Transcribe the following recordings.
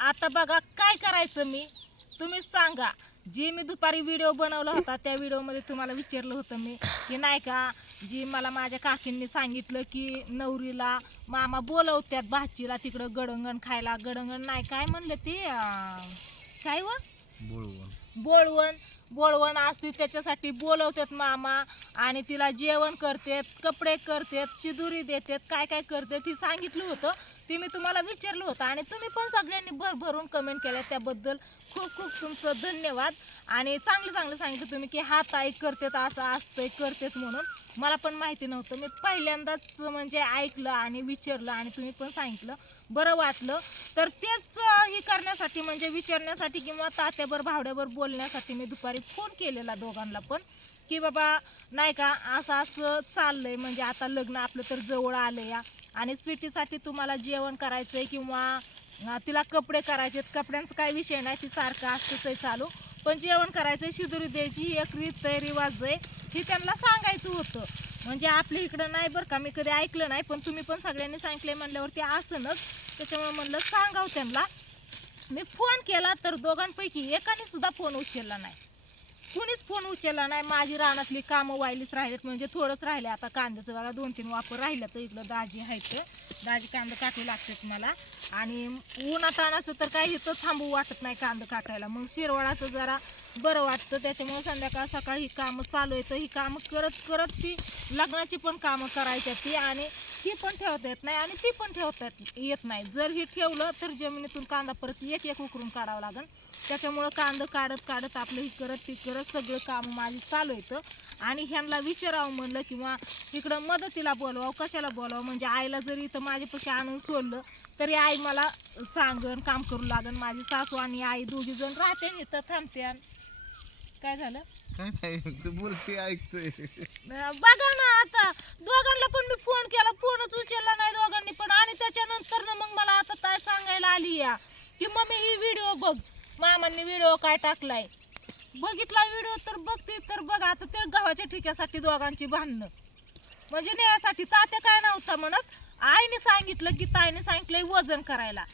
आता बघा काय करायचं मी. तुम्हीच सांगा. जे मी दुपारी व्हिडिओ बनवला होता त्या व्हिडिओमध्ये तुम्हाला विचारलं होतं मी की नाही का जी मला माझ्या काकींनी सांगितलं की नवरीला मामा बोलवत्यात भाचीला तिकडं गडंगण खायला. गडंगण नाही काय म्हणलं ते काय व? बोळवण. बोळवण असते त्याच्यासाठी बोलवतात मामा आणि तिला जेवण करतात कपडे करतात शिदुरी देतात काय काय करतात ती सांगितलं होतं. ते मी तुम्हाला विचारलं होतं आणि तुम्ही पण सगळ्यांनी भरभरून कमेंट केल्या त्याबद्दल खूप खूप तुमचं धन्यवाद. आणि चांगलं चांगलं सांगितलं तुम्ही की हा ताई करतात असं असतंय करतात म्हणून. मला पण माहिती नव्हतं. मी पहिल्यांदाच म्हणजे ऐकलं आणि विचारलं आणि तुम्ही पण सांगितलं. बरं वाटलं. तर तेच हे करण्यासाठी म्हणजे विचारण्यासाठी किंवा तात्यावर भावड्यावर बोलण्यासाठी मी दुपारी फोन केलेला दोघांना पण की बाबा नाही का असं असं चाललंय. म्हणजे आता लग्न आपलं तर जवळ आलं या. आणि स्वीटीसाठी तुम्हाला जेवण करायचं आहे किंवा तिला कपडे करायचे कपड्यांचा काही विषय नाही. ती सारखं असतंच आहे चालू. पण जेवण करायचं शिदुरी द्यायची ही एक रीत रिवाज आहे. हे त्यांना सांगायचं होतं. म्हणजे आपल्या इकडं नाही बरं का मी कधी ऐकलं नाही पण तुम्ही पण सगळ्यांनी सांगितले म्हणल्यावरती असनच. त्याच्यामुळे म्हणलं सांगाव त्यांना. मी फोन केला तर दोघांपैकी एकाने सुद्धा फोन उचलला नाही. कुणीच फोन उचलला नाही. माझी रानातली कामं व्हायलीच राहिलेत. म्हणजे थोडंच राहिले. आता कांद्याचं बघा दोन तीन वापर राहिलं तर इथलं दाजी आहेत दाजी कांदे काटू लागतात मला. आणि उन्हा तानाचं तर काही इथं थांबू वाटत नाही कांदे काटायला मग शिरवाळाचं जरा बरं वाटतं. त्याच्यामुळे संध्याकाळ सकाळी ही कामं चालू येतं ही कामं करत करत ती लग्नाची पण कामं करायच्या ती आणि ती पण ठेवता येत नाही आणि ती पण ठेवता येत नाही. जर हे ठेवलं तर जमिनीतून कांदा परत एक एक उकरून काढावं लागेल. त्याच्यामुळं कांदा काढत काढत आपलं ही करत ती करत सगळं काम माझी चालू येतं आणि ह्यांना विचारावं म्हणलं किंवा इकडं मदतीला बोलवावं कशाला बोलावं म्हणजे आईला जरी इथं माझ्यापाशी आणून सोडलं तरी आई मला सांगन काम करू लागन. माझी सासू आणि आई दोघी जण राहते इथं थांबते. काय झालं? काय नाही तू बोलते ऐकतोय. बघा ना आता. दोघांना पण मी फोन केला. फोनच उचलला नाही दोघांनी पण. आणि त्याच्यानंतर ना मग मला आता काय सांगायला आली या. की मम्मी ही व्हिडिओ बघ. मामांनी व्हिडिओ काय टाकलाय? बघितला व्हिडिओ तर बघते तर बघ. आता ते गव्हाच्या ठिक्यासाठी दोघांची भांडणं. म्हणजे नेण्यासाठी तात्या काय नव्हता म्हणत. आईने सांगितलं की ताईने सांगितलंय वजन करायला.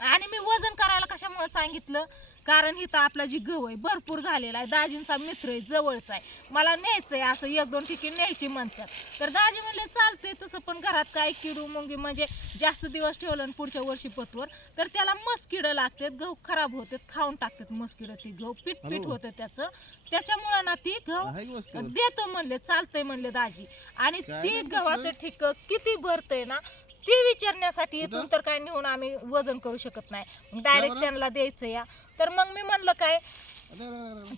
आणि मी वजन करायला कशामुळे सांगितलं? कारण इथं आपला जी गहू आहे भरपूर झालेला आहे. दाजींचा मित्र आहे जवळचा आहे. मला न्यायचंय असं एक दोन ठिकाणी न्यायची म्हणतात. तर दाजी म्हणले चालतंय तसं पण घरात काय किडू मुंगी म्हणजे जास्त दिवस ठेवलं आणि पुढच्या वर्षी पतवर तर त्याला मस्किडं लागतात गहू खराब होतात खाऊन टाकतात मस्किडं ती गहू पीठ पीठ. होतं त्याचं. त्याच्यामुळं ना ती गहू आहे देतो म्हणले चालतंय म्हणले दाजी. आणि ती गव्हाचं ठिक किती भरतंय ना ते विचारण्यासाठी इथून तर काय नेऊन आम्ही वजन करू शकत नाही. डायरेक्ट? त्यांना द्यायचं या. तर मग मी म्हणलं काय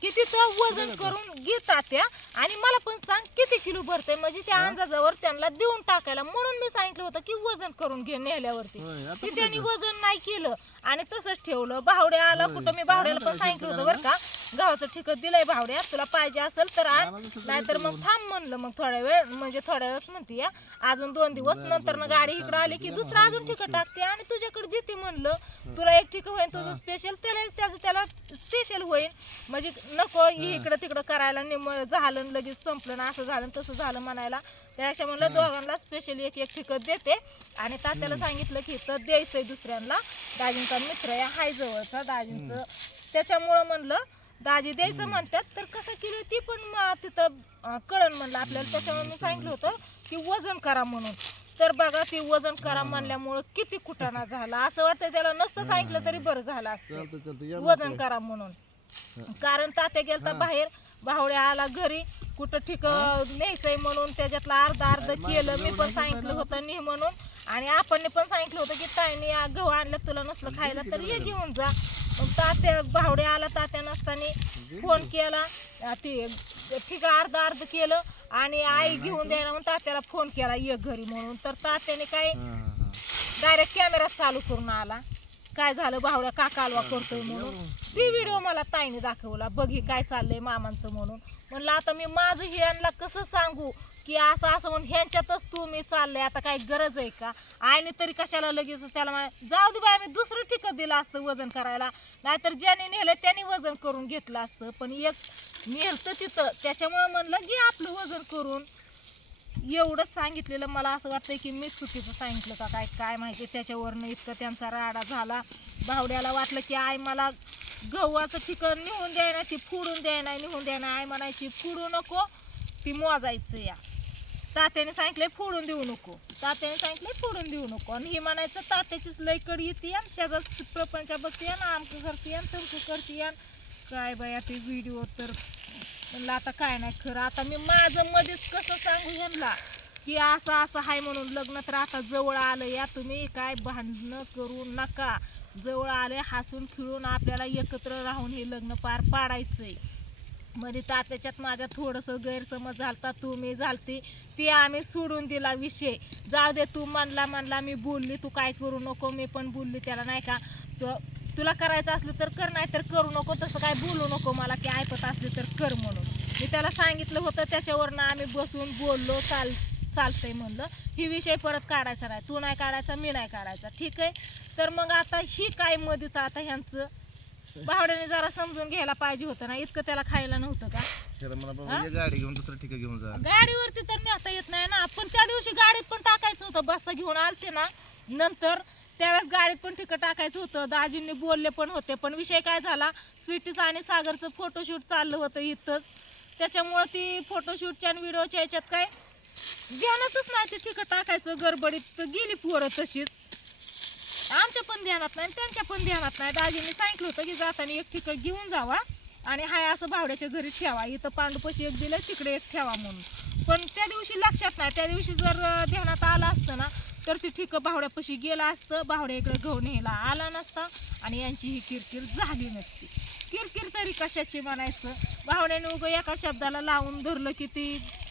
किती तो वजन करून घेतात त्या? आणि मला पण सांग किती किलो भरतंय? म्हणजे त्या? अंदाजावर त्यांना देऊन टाकायला. म्हणून मी सांगितलं होतं की वजन करून घे नेल्यावरती. होय, आता ती कुठं त्यांनी? वजन नाही केलं. आणि तसंच ठेवलं. भावड्या आला होय. कुठं? मी भावड्याला पण सांगितलं होतं बरं का. गावाचं ठिकत दिलंय भावड्या. तुला पाहिजे असेल तर आण. नाहीतर मग. थांब म्हणलं मग थोड्या वेळ. म्हणजे थोड्या वेळच म्हणते या अजून दोन दिवस. नंतर बरं, गाडी इकडे आली की. दुसरं अजून ठिकं वस्तू. टाकते आणि तुझ्याकडे देते म्हणलं. तुला एक ठिक होईल तुझं. स्पेशल त्याला एक त्याचं त्याला स्पेशल होईल म्हणजे नको ही. इकडं तिकडं करायला निम झालं आणि लगेच संपलं ना असं झालं आणि तसं झालं म्हणायला. त्यापेक्षा म्हणलं. दोघांना स्पेशल एक एक ठिकत देते. आणि तात्याला सांगितलं की तर द्यायचंय दुसऱ्यांना. दाजींचा मित्र आहे हाय जवळचा दाजींचं. त्याच्यामुळं म्हणलं दाजी द्यायचं म्हणतात तर कसं केलं ती पण तिथं कळण म्हणलं आपल्याला. त्याच्यामुळे मी सांगितलं होतं की वजन करा म्हणून. तर बघा ती वजन करा म्हणल्यामुळं किती कुटाणा झाला. असं वाटतं त्याला नसतं सांगितलं तरी बरं झालं असतं या वजन. करा म्हणून. कारण तात्या गेलता. बाहेर भावड्या आला घरी कुठं ठिक न्यायचंय म्हणून त्याच्यातला अर्ध अर्ध केलं. मी पण सांगितलं. होतं नी म्हणून. आणि आपण पण सांगितलं होतं की ताईने गहू आणलं तुला नसलं खायला तर ये घेऊन जा. तात्या भावड्या आला तात्या नसताना फोन केला. ठीक अर्ध अर्ध केलं. आणि आई घेऊन द्यायला म्हणून तात्याला फोन केला ये घरी म्हणून. तर तात्याने काय. डायरेक्ट कॅमेरा चालू करून आला. काय झालं भावड्या का कालवा करतोय म्हणून? ती व्हिडिओ मला ताईने दाखवला. बघी काय चाललंय मामांचं म्हणून. म्हणलं आता मी माझं ह्यांना कसं सांगू? की असं असं म्हणून ह्यांच्यातच तू मी चाललंय. आता काय गरज आहे का? आईने तरी कशाला लगेच त्याला जाऊ दे बाय मी दुसरं ठिकत दिलं असतं वजन करायला. नाहीतर ज्याने नेलं त्यांनी वजन करून घेतलं असतं. पण एक नेलतं तिथं. त्याच्यामुळे म्हणलं घे आपलं वजन करून. एवढंच सांगितलेलं मला असं वाटतंय की मी चुकीचं सांगितलं का काय काय माहिती त्याच्यावरनं इतकं त्यांचा राडा झाला. भावड्याला वाटलं की आई मला गव्हाचं ठिकाण निघून द्यायना ती फोडून द्यायना निहून द्यायना ना. आई म्हणायची फोडू नको ती मोजायचं या. तात्याने सांगितलंय फोडून देऊ नको. तात्याने सांगितलंय फोडून देऊ नको. आणि हे म्हणायचं तात्याचीच लयकडी येते आणि त्याचाच प्रपंचा बघते आणि आमकं करते आणि तमकं करते काय बाया ते व्हिडिओ तर म्हणलं आता काय नाही खरं आता मी माझं मध्येच कसं सांगू यांना की असं असं आहे म्हणून लग्न तर आता जवळ आलं या तुम्ही काय भांडणं करू नका. जवळ आले हसून खिळून आपल्याला एकत्र राहून हे लग्न पार पाडायचंय. मध्ये तात्याच्यात माझ्या थोडंसं गैरसमज झालता तुम्ही मी झालती ती आम्ही सोडून दिला विषय. जाऊ दे तू म्हणला म्हणला मी बोलली तू काय करू नको मी पण बोलली त्याला नाही का? तो तुला करायचं असलं तर कर नाही तर करू नको. तसं काय बोलू नको मला की ऐकत असले तर कर म्हणून. मी त्याला सांगितलं होतं त्याच्यावरनं आम्ही बसून बोललो चाल चालतंय म्हणलं. ही विषय परत काढायचा नाही. तू नाही काढायचा मी नाही काढायचा. ठीक आहे? तर मग आता ही काय मध्येच आता ह्यांचं? भावड्याने जरा समजून घ्यायला पाहिजे होतं ना. इतकं त्याला खायला नव्हतं का? त्याला मला? बाबा ये गाडी घेऊन दुसरं ठिकाण घेऊन जा. गाडीवरती तर नेता येत नाही ना. पण त्या दिवशी गाडीत पण टाकायचं होतं. बस्ता घेऊन आलते ना. नंतर त्यावेळेस गाडीत पण ठिकाण टाकायचं होतं. दाजींनी बोलले पण होते. पण विषय काय झाला? स्वीटीचं आणि सागरचं फोटोशूट चाललं होतं इथंच. त्याच्यामुळं ती फोटोशूटच्या आणि व्हिडिओच्या याच्यात काय ध्यानातच नाही. ते ठिकाण टाकायचं गडबडीत. तर गेली पोरं तशीच. आमच्या पण ध्यानात नाही आणि त्यांच्या पण ध्यानात नाही. दाजींनी सांगितलं होतं की जाताना एक ठिकं घेऊन जावा आणि हाय असं भावड्याच्या घरी ठेवा. इथं पांडुपशी एक दिलं तिकडे एक ठेवा म्हणून. पण त्या दिवशी लक्षात नाही. त्या दिवशी जर ध्यानात आलं असतं ना तर ती ठीक बावड्यापाशी गेलं असतं भावड्या इकडे घेऊन न्यायला आला नसता आणि यांची ही किरकिर झाली नसती. किरकिर तरी कशाची म्हणायचं? भावड्याने उगं एका शब्दाला लावून धरलं की ती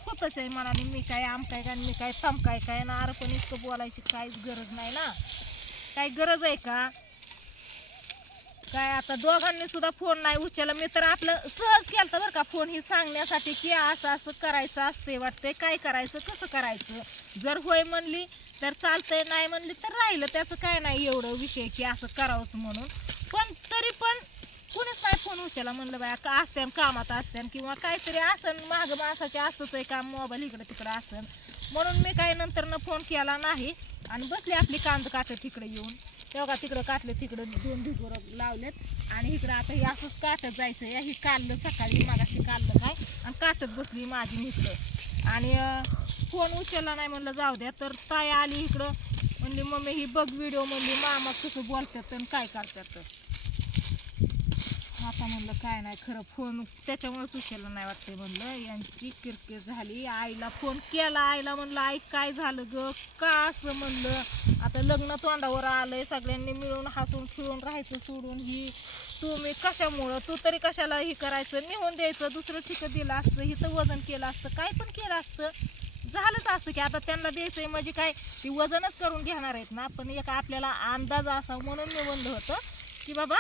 होतच आहे म्हणाली मी काय आम काय काय मी काय थमकाय काय काय ना अरे पण इतकं बोलायची काहीच गरज नाही ना. काय गरज आहे का? काय आता दोघांनी सुद्धा फोन नाही उचलला. मी तर आपलं सहज केलं बरं का फोन ही सांगण्यासाठी की असं असं करायचं असते वाटतंय. काय करायचं? कसं करायचं? जर होय म्हणली तर चालतंय नाही म्हणली तर राहिलं. त्याचं काय नाही एवढं विषय की असं करावंच म्हणून. पण तरी पण कुणीच नाही फोन उचलला. म्हणलं बाया का असत्यान कामात असत्यान किंवा काहीतरी असन माग माणसाचे असतंच आहे काम मोबाईल इकडं तिकडं असन. म्हणून मी काही नंतरनं फोन केला नाही. आणि बसली आपली कांद काटत तिकडे येऊन. तेव्हा तिकडं काटले तिकडं दोन ढिगोर लावलेत. आणि इकडं आता हे असंच काटत जायचं या ही काढलं सकाळी मागाशी काढलं काय आणि काटत बसली माझी मित्र. आणि फोन उचलला नाही म्हणलं जाऊ द्या. तर ताई आली इकडं. म्हणली मम्मी ही बघ व्हिडिओ म्हणली मामा कसं बोलतात तर काय करतात तर. आता म्हणलं काय नाही खरं फोन त्याच्यामुळेच उचलला नाही वाटते म्हणलं यांची किरकिर झाली. आईला फोन केला. आईला म्हणलं आई काय झालं ग? का असं? म्हणलं आता लग्न तोंडावर आलंय. सगळ्यांनी मिळून हसून खेळून राहायचं सोडून ही. तुम्ही कशामुळं? तू तरी कशाला हे करायचं? निघून द्यायचं. दुसरं ठिकं दिलं असतं. हिथं वजन केलं असतं. काय पण केलं असतं. झालंच असतं की आता त्यांना द्यायचंय म्हणजे काय ती वजनच करून घेणार आहेत ना. पण एक आपल्याला अंदाज असा म्हणून मी म्हणलं होतं की बाबा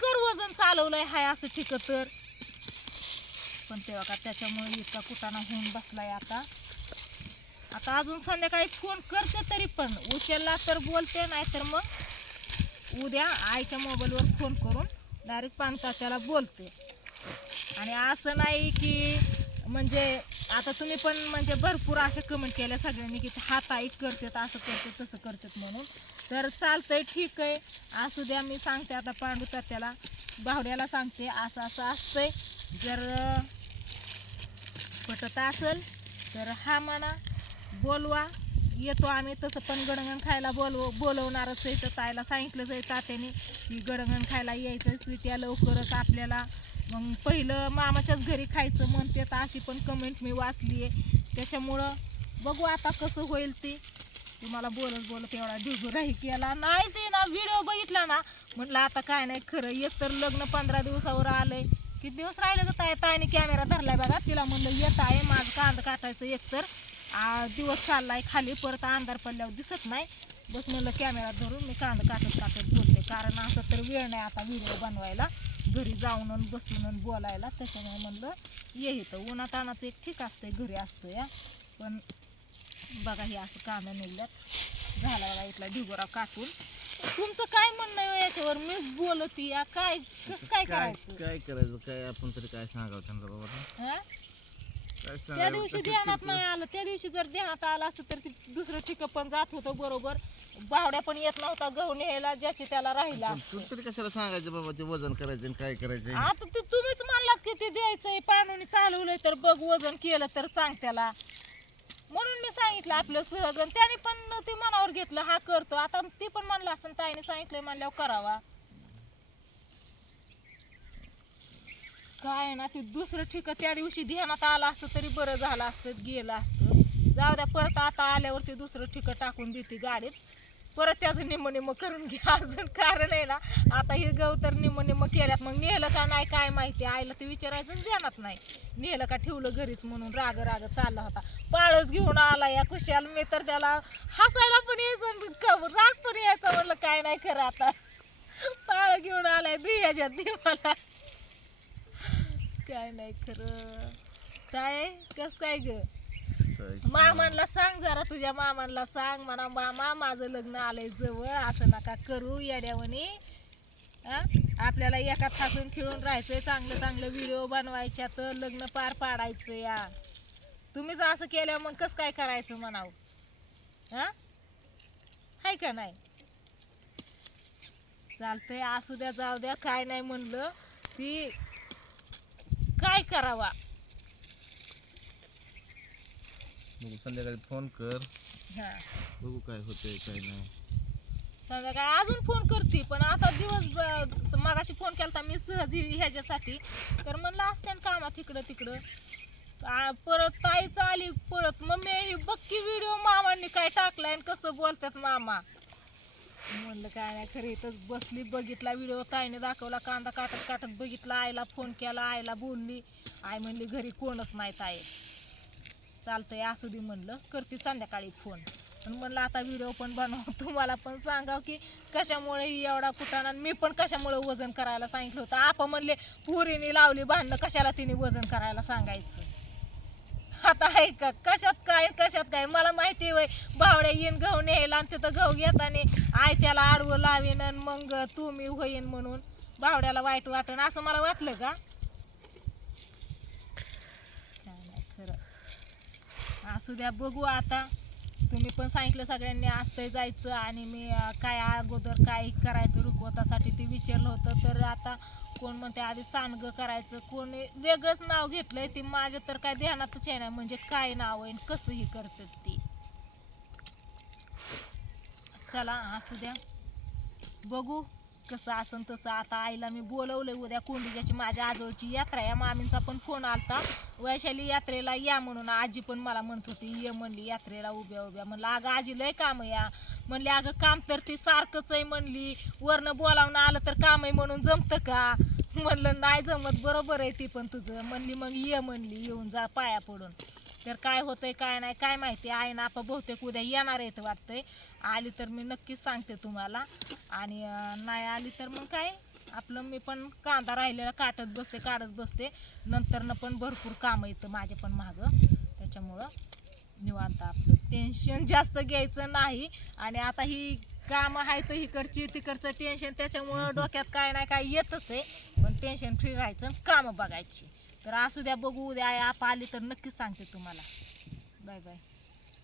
कर वजन चालवलंय हाय असं ठीक तर. पण तेव्हा का त्याच्यामुळे इतका कुटाणा होऊन बसलाय आता. आता अजून संध्याकाळी फोन करते तरी पण. उचलला तर बोलते नाही तर मग उद्या आईच्या मोबाईलवर फोन करून डायरेक्ट पाच बोलते. आणि असं नाही की म्हणजे आता तुम्ही पण म्हणजे भरपूर असे कमेंट केल्या सगळ्यांनी की हा ताई करतात असं करतात तसं करतात म्हणून. तर चालतंय ठीक आहे. असू द्या मी सांगते आता पांडू तात्याला. बावड्याला सांगते असं असं असतंय. जर पटत असेल तर हा म्हणा बोलवा. येतो आम्ही तसं पण गडंगण खायला बोलव बोलवणारच आहे. तर ताईला सांगितलंच आहे तात्याने की गडंगण खायला यायचं स्वीट या लवकरच आपल्याला. मग पहिलं मामाच्याच घरी खायचं म्हणते तर अशी पण कमेंट मी वाचली आहे. त्याच्यामुळं बघू आता कसं होईल ते. तुम्हाला बोलत बोलत एवढा ढिगुराही केला. नाही ते ना व्हिडिओ बघितला ना म्हटलं आता काय नाही खरं एक तर लग्न पंधरा दिवसावर आलंय. किती दिवस राहिले तर ताई ताईने कॅमेरा धरलाय बघा. तिला म्हणलं येत आहे माझं कांद काटायचं एक तर. आ, दिवस चाललाय खाली परत अंधार पडल्यावर दिसत नाही. बस म्हणलं कॅमेरा धरून मी कांद काटत काटत बोलते कारण असं तर वेळ नाही आता व्हिडिओ बनवायला. घरी जाऊन बसून बोलायला. त्याच्यामुळे म्हणलं ये इथं. उन्हातानाचं एक ठीक असतंय घरी असतं या पण बघा हे असं कामं निघल्यात. झाला बघा इथला ढिगोरा काटून तुमचं काय म्हणणं आहे याच्यावर? मीच बोलती या. काय कसं काय करायचं? काय करायचं? काय आपण तरी काय सांगावं त्यांना बाबा? हा? त्या दिवशी ध्यानात? नाही आलं. त्या दिवशी जर ध्यानात आलं असतं तर ते दुसरं ठिकाण पण जात होतं बरोबर. बावड्या पण येत नव्हता गहू न्यायला ज्याची त्याला राहिला. पण तू तरी कशाला सांगायचं बाबा ते वजन करायचं आणि काय करायचं? आता ते तुम्हीच म्हणलात की ते द्यायचंय पाणूनी चालवलंय तर बघ वजन केलं तर सांग त्याला. म्हणून मी सांगितलं आपलं सहजन त्याने पण ते मनावर घेतलं हा करतो. आता ती पण म्हणलं असं ताईने सांगितलंय म्हणल्यावर करावा. काय ना ते दुसरं ठीक त्या दिवशी ध्यानात आलं असतं तरी बरं झालं असतं गेलं असतं. जाऊ द्या परत आता आल्यावर ते दुसरं ठिकं टाकून देते गाडीत. परत त्याचं निम निम करून घ्या अजून कारण आहे ना आता हे गहू तर निम निम केल्यात. मग नेलं का नाही काय माहिती. आईला ते विचारायचं ध्यानात नाही. नेलं का ठेवलं घरीच म्हणून राग राग चालला होता. पाळच घेऊन आला या खुशाल मी तर त्याला हसायला पण यायचं राग पण यायचं. म्हणलं काय नाही खरं आता. पाळ घेऊन आलाय बियाच्या दिवाला. काय नाही खरं. काय? कस काय ग? मामांना सांग जरा तुझ्या मामांना सांग म्हणा मामा माझं लग्न आलंय जवळ असं नका करू येड्यावणी? आपल्याला एका थासून खेळून राहायचंय चांगलं चांगलं व्हिडिओ बनवायच्या तर लग्न पार पाडायचं या. तुम्हीच असं केल्यावर मग कसं काय करायचं म्हणावं? हा? हाय का नाही? चालतंय असू द्या जाऊ द्या काय नाही म्हणलं. ती काय करावा? बघू संध्याकाळी फोन कर. हा. बघू काय होतंय काय नाही. संध्याकाळी अजून फोन करते पण आता दिवस मागाशी फोन केला मी सहज हि- ह्याच्यासाठी. तर म्हणलं असते कामात इकडं तिकडं. आ, परत ताईच आली परत मम्मी ही बक्की व्हिडिओ मामांनी काय टाकलाय आणि कसं बोलतात मामा. म्हणलं काय नाही खरं इथंच बसली बघितला व्हिडिओ ताईने दाखवला कांदा काटत काटत बघितला आईला फोन केला आईला बोलली. आई म्हणली घरी कोणच नाही ताई चालतंय असू दे म्हणलं. करते संध्याकाळी फोन पण म्हणलं आता व्हिडिओ पण बनव. तुम्हाला पण सांगाव की कशामुळे एवढा कुटाणा? आणि मी पण कशामुळे वजन करायला सांगितलं होतं? आप म्हणले पुरीने लावली भांडणं कशाला तिने वजन करायला सांगायचं? आता आहे का? कशात काय कशात काय? मला माहिती होय बावड्या येईन गहू न्यायला आणि तिथं गहू घेताना आय त्याला आडवं लावीन आणि मग तुम्ही होईन म्हणून. बावड्याला वाईट वाटन. असं मला वाटलं का? खरं. असू द्या बघू आता. तुम्ही पण सांगितलं सगळ्यांनी असतंय जायचं आणि मी काय अगोदर काय करायचं रुखवतासाठी ते विचारलं होतं. तर आता कोण म्हणते आधी सांडगं करायचं कोणी वेगळंच नाव घेतलंय ते माझ्या तर काय ध्यानातच आहे ना म्हणजे काय नाव आहे कसंही करतात ते. चला असू द्या. बघू कसं असं तसं. आता आईला मी बोलवलंय उद्या कोंडीच्याची माझ्या आजोळची यात्रा या मामींचा पण फोन आलता. वैशाली यात्रेला या म्हणून आजी पण मला म्हणत होती ये म्हणली यात्रेला उभ्या उभ्या. म्हणलं अगं आजी लय काम या. म्हणली अगं काम तर ती सारखंच आहे म्हणली. वरनं बोलावून आलं तर काम आहे म्हणून जमतं का? म्हणलं नाही जमत बरोबर आहे ती पण तुझं. म्हणली मग ये म्हणली येऊन जा पाया पडून. तर काय होतंय काय नाही काय माहिती आहे. ना आपण बहुतेक उद्या येणार आहेत वाटतंय. आली तर मी नक्कीच सांगते तुम्हाला. आणि नाही आली तर मग काय आपलं मी पण कांदा राहिलेला काटत बसते काढत बसते. नंतरनं पण भरपूर कामं येतं माझे पण मागं. त्याच्यामुळं निवांत आपलं टेन्शन जास्त घ्यायचं नाही. आणि आता ही कामं आहेत इकडची तिकडचं टेन्शन त्याच्यामुळं डोक्यात काय नाही काय येतच आहे. टेन्शन फ्री राहायचं कामं बघायची. तर असू द्या बघू उद्या आप आली तर नक्कीच सांगते तुम्हाला. Bye bye